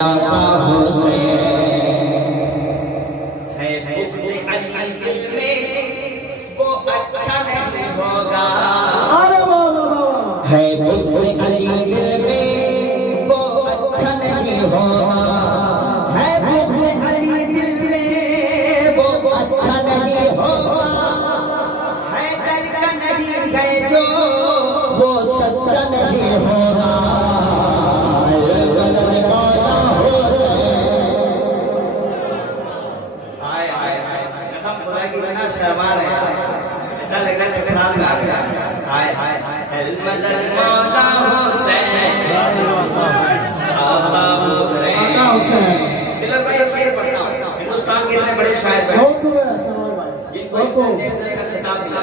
हुसैन है बुग़्ज़ अली दिल में वो अच्छा नहीं होगा। है बुग़्ज़ अली दिल में वो अच्छा नहीं होगा। है बुग़्ज़ अली दिल में वो अच्छा नहीं होगा। है दर का नहीं है जो वो सच्चा नहीं होगा। शर्मा रहे हैं, ऐसा लग रहा है ससुराल में आ गया। हाय हाय मदद मौला हुसैन आका हुसैन। दिलर भाई एक शेर पढ़ना, हिंदुस्तान के इतने बड़े शायर हैं जिनको इंटरनेशनल का खिताब मिला,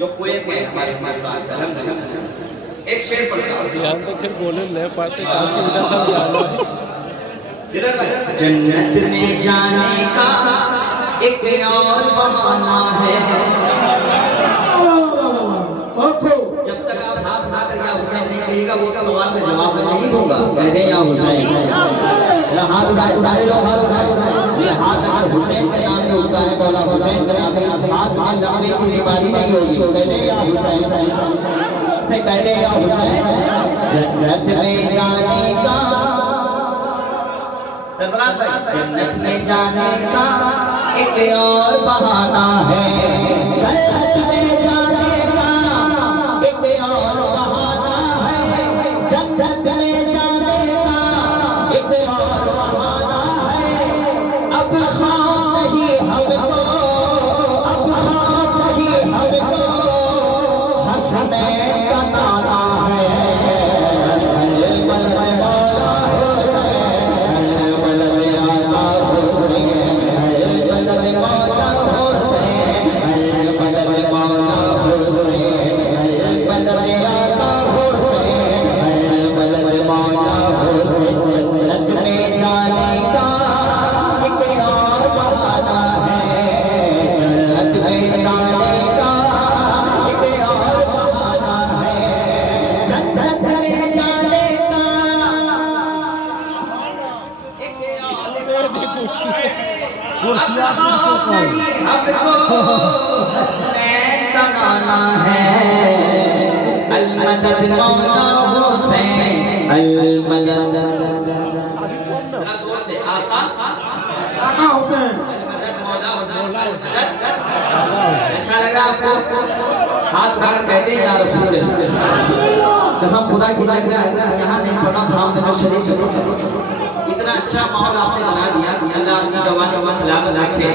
जो कुवैत में हमारे हिंदुस्तान से अल्हम्दुलिल्लाह। एक शेर पढ़ना हम तो फिर बोले ले पाते काशी इधर तक जाना है। दिलर भाई जन्नत में जाने का एक और बहाना है। जब तक आप हाथ ना कर या हुसैन नहीं कहिएगा वो सवाल का जवाब मैं नहीं दूंगा। कह दे या हुसैन, हाथ उठाए, सारे लोग हाथ उठाए। ये हाथ अगर हुसैन के नाम में उठा है, बोला हुसैन के नाम में हाथ लंबे की बीमारी नहीं होगी। कह दे या हुसैन से, कह दे या हुसैन। जन्नत में जाने का सरफराज भाई, जन्नत में जाने का एक और बहाना है। जन्नत में जाने का एक और बहाना है। जन्नत में जाने का एक और बहाना है। अब ख्वाब नहीं हमको, अब ख्वाब नहीं हमको, हसनैन का नाना है। हमको हसनैन का नाना है। अल-मदद मौला हुसैन, अल-मदद। जरा जोर से, आका हुसैन, अल-मदद मौला हुसैन, अल-मदद। अच्छा लग रहा आपको? हाथ उठाकर कह दे या रसूल अल्लाह। कसम खुदा की लग रहा है यहाँ नहीं पढ़ना था हमने शरीफ। इतना अच्छा माहौल आपने बना दिया। अल्लाह आपकी जवानी में सलामत रखे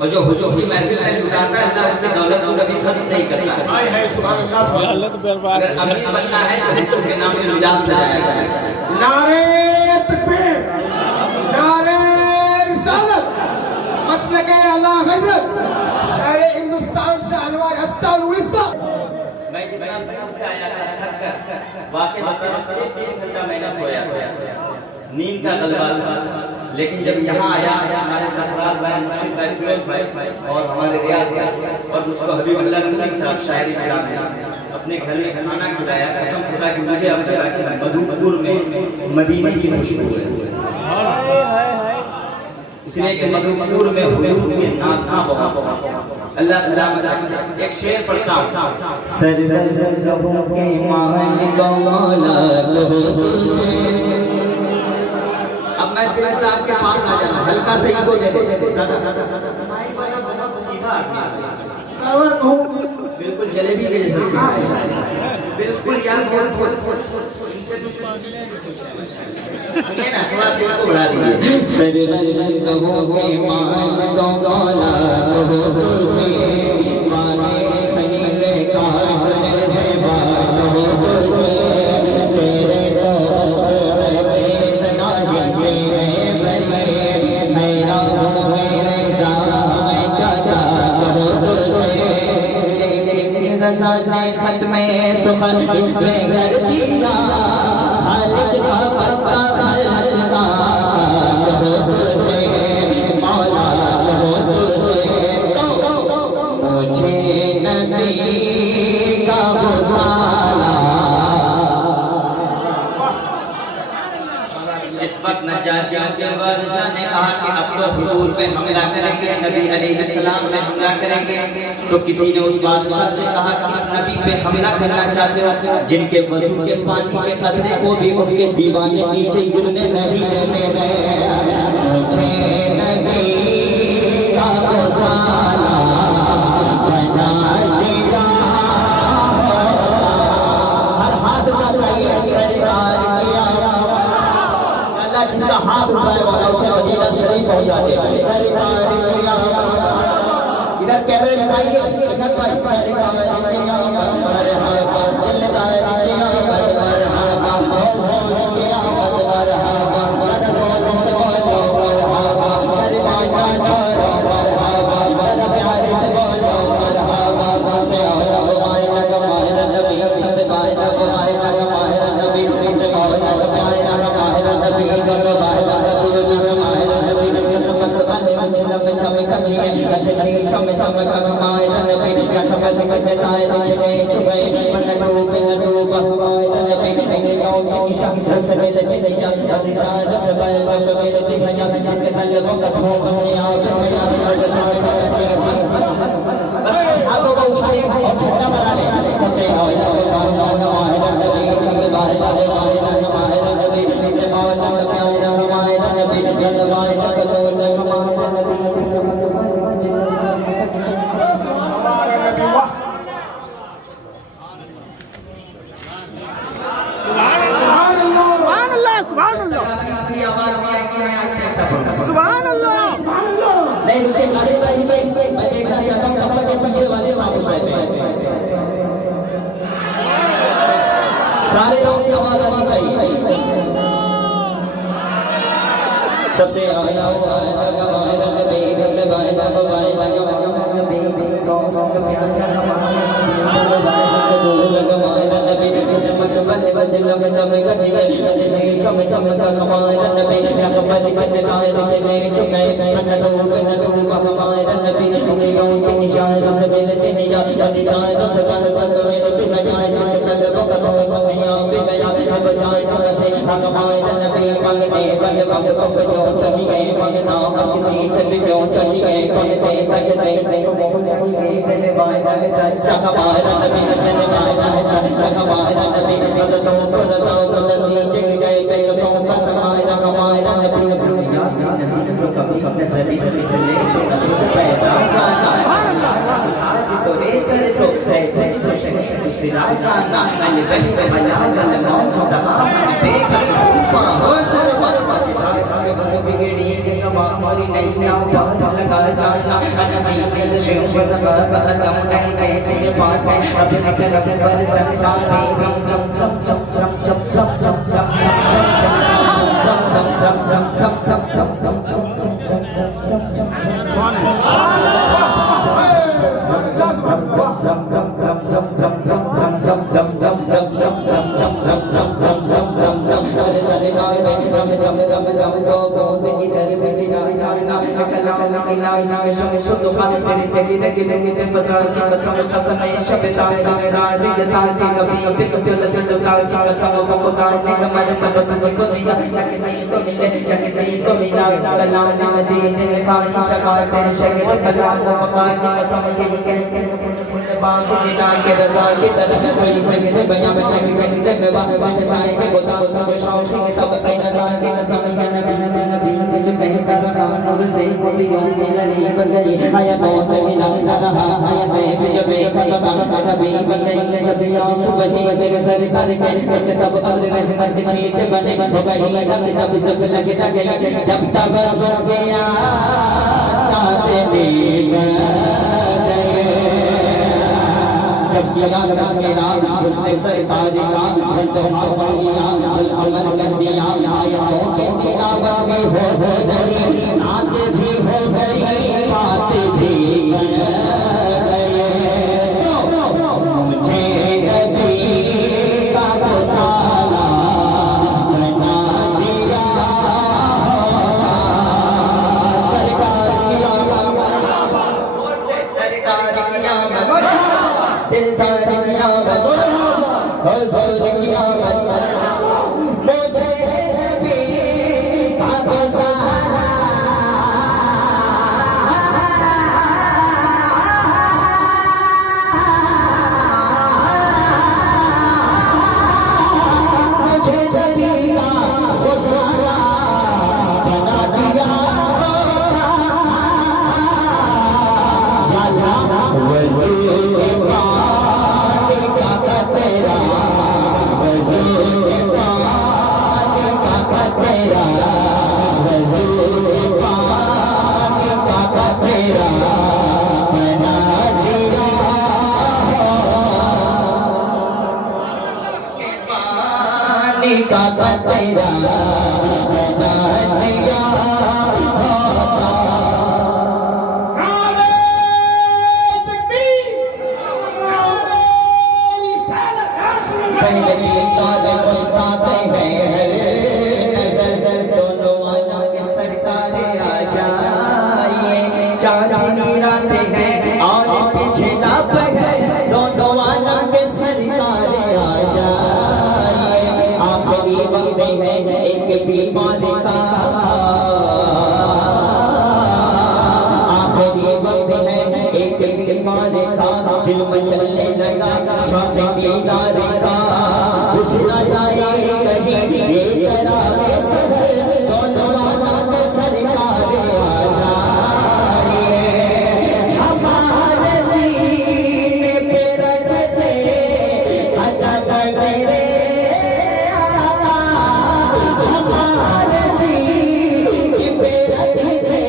और जो हुजूर की महफिल में लुटाता है अल्लाह उसकी दौलत को कभी खत्म नहीं करता है। हाय हाय सुभान अल्लाह। अगर अमीर बनना है तो हुजूर के नाम में मिजाज सजाया जाए। नारे तकबीर, नारे रिसालत, मसलक अल्लाह हज़रत, शायर हिंदुस्तान से अनवार हसन उड़ीसा। मैं जितना दूर से आया था थक कर, वाकई बता रहा हूं, सिर्फ 3 घंटा मैंने सोया, नींद का गलबा था। लेकिन जब यहाँ आया हमारे सरफराज भाई, मुर्शिद भाई, फिरोज भाई और हमारे रियाज भाई और मुझको हबीबुल्लाह नूरी साहब शायर इस्लाम ने अपने घर में खाना खिलाया, कसम खुदा की मुझे अब लगा कि मधुपुर में मदीने की खुशबू है। इसलिए कि मधुपुर में हुजूर के नाथा बहुत। अल्लाह सलामत रखे। एक शेर पढ़ता हूँ। सरदर गबों के मान गौला तुझे। अब मैं बिल्कुल आपके पास आ जाना, हल्का से इको दे दो दादा। माइक वाला बहुत सीधा आदमी है, सर्वर कहूँ बिल्कुल जलेबी के जैसा सीधा है। बिल्कुल यार बहुत इनसे सुनिए ना, थोड़ा सा इको बढ़ा दीजिए। सरदर गबों के मान गौला तुझे, माने खनीले का से बात हो तुझे। तेरे को ने खत में सुखन इस पे कर दिया। खालिद का पत्ता खलत का हो तुझे, मौला हो तुझे। मुझे नबी का वसाला जिस वक्त नज्जाशी के बादशाह ने कहा कि अब तो हुजूर पे हमला करेंगे, नबी अलैहिस्सलाम पे हमला करेंगे, तो किसी ने उस बादशाह से कहा किस नबी पे हमला करना चाहते हो जिनके वजू के पानी के कतरे को भी उनके दीवाने नीचे गिरने नहीं देने गए। मुझे नबी का वसाला बना दिया, हर हाथ उठा चाहिए सरकार किया, अल्लाह जिसका हाथ उठाए वाला उसे मदीना शरीफ पहुंचा दे। सरकार किया इधर कैमरे लगाइए, इधर पर सरकार किया मरहबा, दिलदार किया मरहबा, हुजूर किया मरहबा, नज़रों से बोलो मरहबा, शर्माना छोड़ो मरहबा, मेरा प्यार से बोलो मरहबा, से औला मायना कमाए नबी, सब मायना कमाए नबी, सब मौला कमाए नबी, गलो मायना नबी, कमाए नबी, मत बने मुझे में चमक दिए, अतशी समय चमक कमाए नबी, या चमक के ताए दिखने छुए, मन को बिन रूप कमाए नबी, इंद्रियों की इशा रस मिल के या अरिशाद से बल बल मिल के या के तल वक्त हो गया गया से बस हाथों को उठाए और झंडा बना ले सत्य और कमाए नबी, बार बार कमाए नबी, मौला कमाए नबी, गलवाए कमाए नबी, हमारे नबी वाह सुभान अल्लाह। नहीं रुके कासिम भाई, मैं देखना चाहता हूँ कपड़े के पीछे वाले वापस आए, सारे लोग की आवाज आनी चाहिए। सबसे आला उसने सरकार का अमल कर दिया, आयतों के तिलावत भी हो गई, नाते भी हो गई, बातें भी बन गए। मुझे नबी का वसाला बना दिया, सरकार की दिलदार की आमद, हुजूर की आमद, मुझे नबी चांदनी रातें हैं और पिछला पहर, दोनों आलम के सरकार आ जाए। आखिरी वक्त है एक बीमार का, आखिरी वक्त है एक बीमार का, दिल में चलने लगा श्वास दीदार का। कुछ ना जाए कहीं ये चरागे सहर, दोनों आलम के सरकार आ जाए। हमारे सीने पे रख दे अदब मेरे आका, हमारे सीने पे रख दे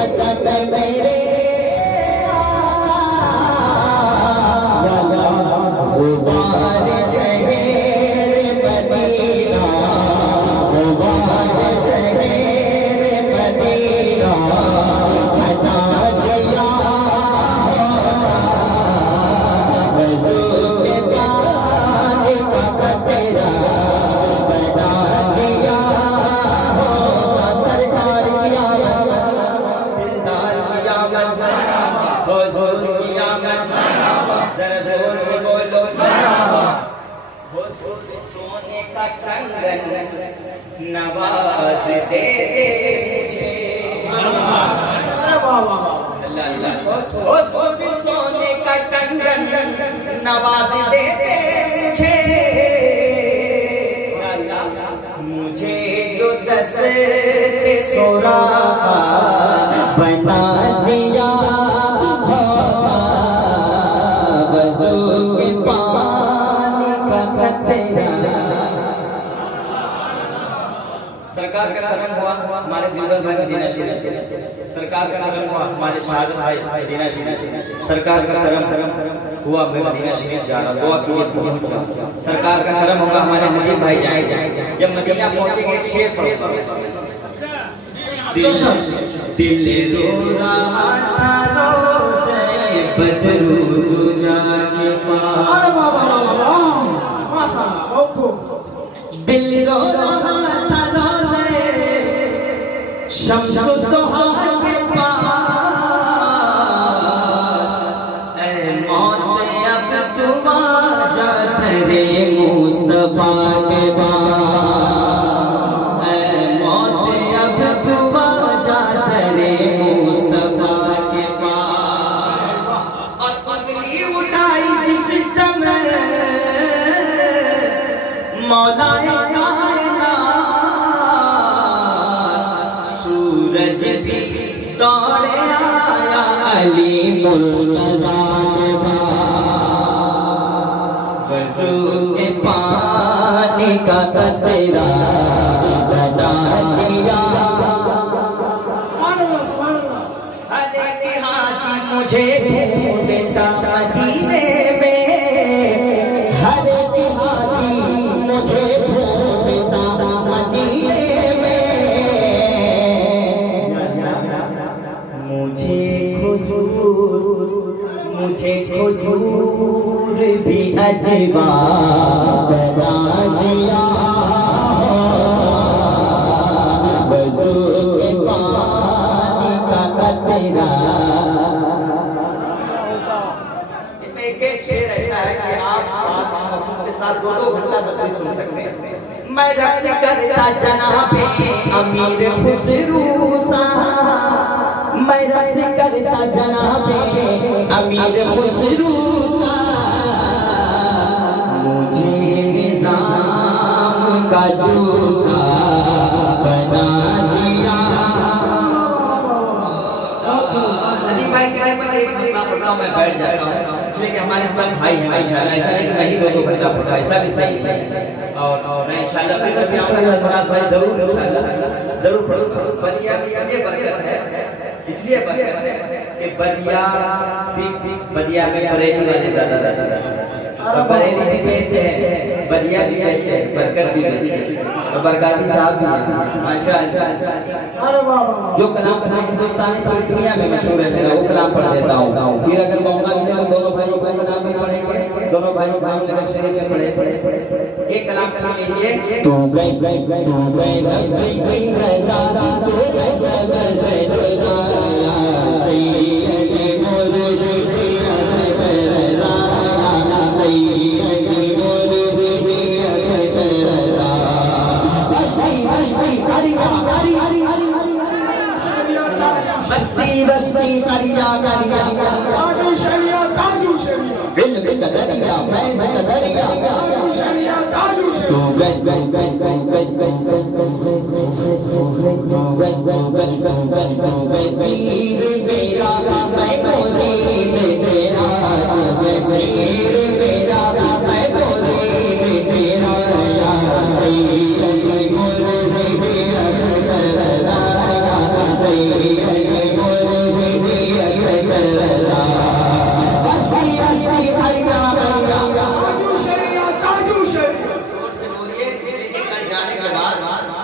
अदब मेरे आका। बारिश मेरे मदीना, बारिश मेरे मदीना, बता दिया वज़ू के पानी का कतरा, बता दिया सरकार की आमद, दिलदार की आमद, हुज़ूर की आमद। जरा जोर से बोलो हुज़ूर सोने का कंगन नवाज दे दे मुझे। हुज़ूर सोने का कंगन नवाज दे दे मुझे, मुझे जो दस्ते सोरा का बना दिया वज़ू के पानी का कतरा। सरकार का करम हुआ हमारे दिलबर भाई मदीना शरीफ, सरकार का करम हुआ हमारे शहादत भाई मदीना शरीफ, सरकार का करम हुआ मैं मदीना शरीफ जा रहा, दुआ कीजिए पहुंच जाऊं। सरकार का करम होगा हमारे नबी भाई जाएंगे, जब मदीना पहुंचेंगे एक शेर पढ़ो। दिल रो रहा था रोज़े बदरू तुझा के पास, दिल रो रहा था रोज़े शम्सु दुहा के पास। ऐ मौत अब तुम आजा तेरे मुस्तफा के पास, ऐ मौत अब तुम आजा तेरे मुस्तफा के पास। और पगली उठाई जिस दम मौलाए कायनात, सूरज भी दौड़े आया अली मुर्तज़ा के पास। वज़ू के पानी का कतरा बना दिया, हर एक हाजी मुझे ढूंढता मदीने में, हर एक हाजी मुझे ढूंढता मदीने में। मुझे खुजूर भी अजवा बना दिया, वज़ू के पानी का कतरा। इसमें एक शेर ऐसा है कि आप के साथ 2-2 घंटा तक भी सुन सकते हैं। मैं रक्स करता जनाबे अमीर खुसरू सा मैं रस करता जनाबे अमीर खुसरू सा मुझे निजाम का जूता बना दिया। नदीम भाई कह रहे बस एक घंटा पढ़ता हूँ मैं बैठ जाता हूँ, इसलिए कि हमारे सब भाई हैं माशाल्लाह, ऐसा नहीं कि मैं ही 2-2 घंटा पढ़ता, ऐसा भी सही है। और मैं इंशाल्लाह फिर से आऊँगा सरफराज भाई जरूर इंशाल्लाह जरूर पढ़ूँ। बदिया में इसलिए बरकत है कि बदिया में बरेली वाले ज्यादा रहते हैं और बरेली भी पैसे है, बदिया भी पैसे है, बरकत भी पैसे है और बरकाती साहब भी माशाअल्लाह। जो कलाम पढ़ा हिंदुस्तानी पूरी दुनिया में मशहूर है मेरा, वो कलाम पढ़ देता हूँ। फिर अगर मौका मिले तो दोनों भाई को कलाम भी पढ़ेंगे, दोनों भाई भावनगर शरीफ में पढ़े। एक कलाम सुन लीजिए। तू गई बस्ती करिया करिया ताजू शरिया बिल बिल दरिया फैज़ दरिया ताजू शरिया तू गन गन गन गन गन गन वीर मेरा मैं मुरीद तेरा वीर मेरा मैं मुरीद तेरा या सैयद मुर्शिद अकबरा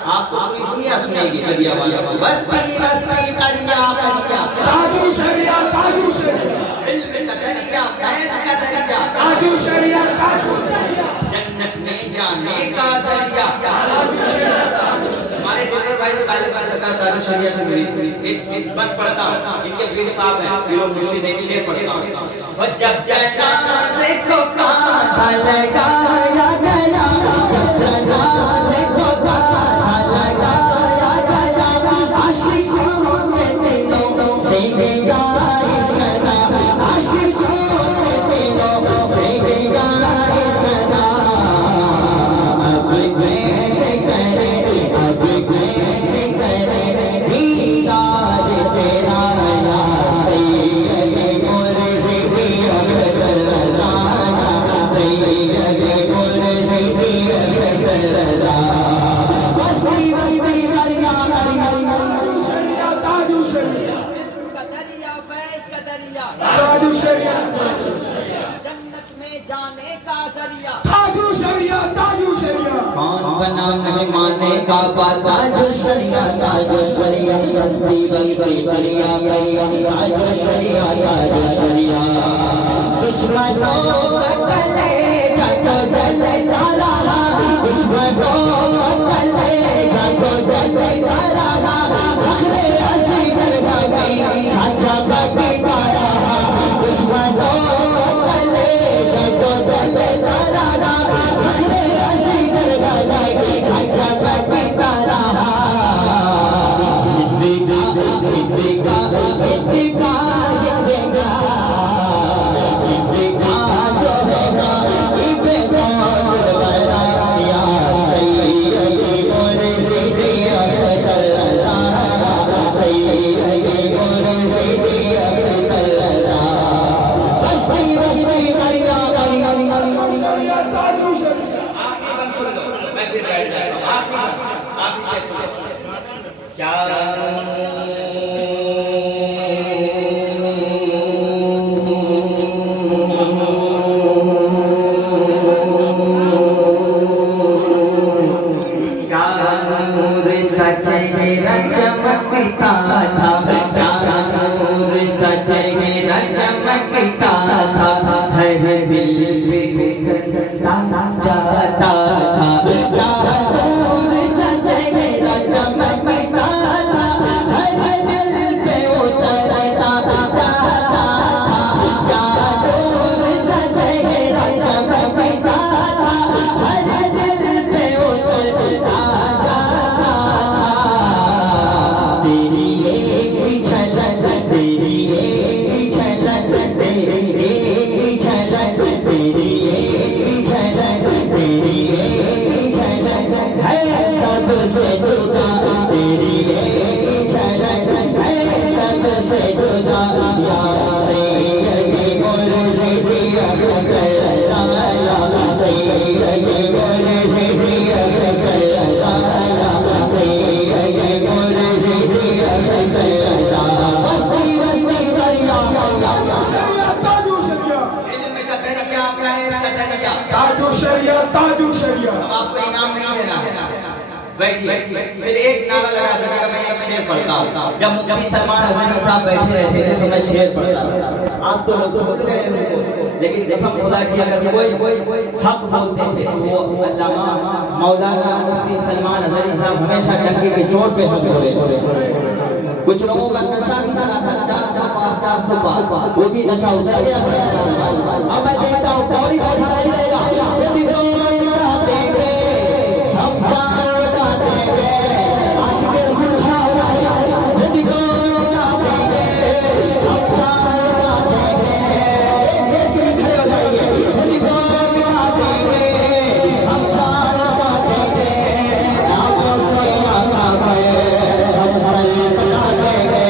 आपको पूरी दुनिया सुनेगी बदिया वाला। बस्ती करिया करिया ताजू शरिया इल्म का दरिया फैज़ का दरिया ताजू शरिया जन्नत में जाने का जरिया ताजू शरिया। हमारे दिलवर भाई काले का सरकार ताजू शरिया से मिली एक बंद पढ़ता हूं, इनके पीर साहब हैं पीर मुर्शिद, एक शेर पढ़ता हूं। और जब जनाज़े को कांधा लगाया गया, जब जनाज़े को कांधा लगाया गया, आशिकों के दिलों से गाए सदा, आशिकों के दिलों से गाए सदा। अब कैसे करे दीदार तेरा या सैयद मुर्शिद अकबरा, सैयद मुर्शिद अकबरा। बस्ती करिया करिया ताजू शरिया का दरिया फैज़ का दरिया ताजू शरिया जन्नत में जाने का जरिया ताजू शरिया कौन बना मेहमाने का ताजू शरिया बस्ती करिया करिया ताजू शरिया दुश्मनों का कलेजा को जलता रहा, दुश्मनों का कलेजा को जलता रहा, फख्रे असीगर भाई साचा बगीता रहा, दुश्मनों का कलेजा को जलता रहा, फख्रे असीगर भाई साचा बगीता रहा। हिंदिका जो होगा इबे गौस बरा या सैयद मुर्शिद अकबरा, सैयद मुर्शिद अकबरा। बस्ती करिया करिया ताजू शरिया। आखिरी बंद सुन लो, मैं फिर बैठ जाता हूँ। आखिरी शेर सुन लो। क्या चमकता था, नूर सचेरा चमकता था, हर दिल पे गुजरता जाता था। नूर सचेरा चमकता था, हर दिल पे उतरता जाता था। नूर सचेरा चमकता था, हर दिल पे उतरता जाता था। सबसे जुदा तेरी एक झलक है सबसे जुदा यारे ये मुर्शिदी अकबर ज़ाला सैयद मुर्शिदी अकबर ज़ाला सैयद मुर्शिदी अकबर ज़ाला बस्ती बस्ती दरिया शरिया ताजो शरिया इल्म का दरिया क्या है इसका दरिया ताजो शरिया ताजो शरिया अब आपको इनाम नहीं देना बैठिए फिर एक नारा लगा दीजिएगा मैं एक शेर पढ़ता हूँ जब मुफ्ती सलमान हज़ारी साहब बैठे रहते थे तो मैं शेर पढ़ता था आज तो लोग भूल गए उनको लेकिन कसम खुदा की अगर कोई हक बोलते थे तो वो अल्लामा मौलाना मुफ्ती सलमान हज़ारी साहब हमेशा डंके की चोट पे हंस रहे थे कुछ लोगों का नशा भी चला था 400 पार वो भी नशा उतर गया अब मैं देखता हूँ पौड़ी बैठा नहीं रहेगा यदि देंगे हम जान लुटा देंगे आशिक़ सुलह हो रहा है यदि देंगे हम जान लुटा देंगे एक के लिए खड़े हो जाइए यदि देंगे हम जान लुटा देंगे आपको सोया ना पाए हम सही बता देंगे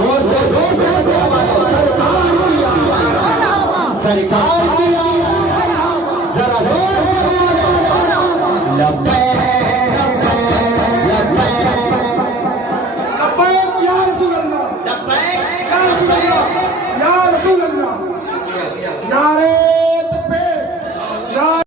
जोर से सरकार की जरा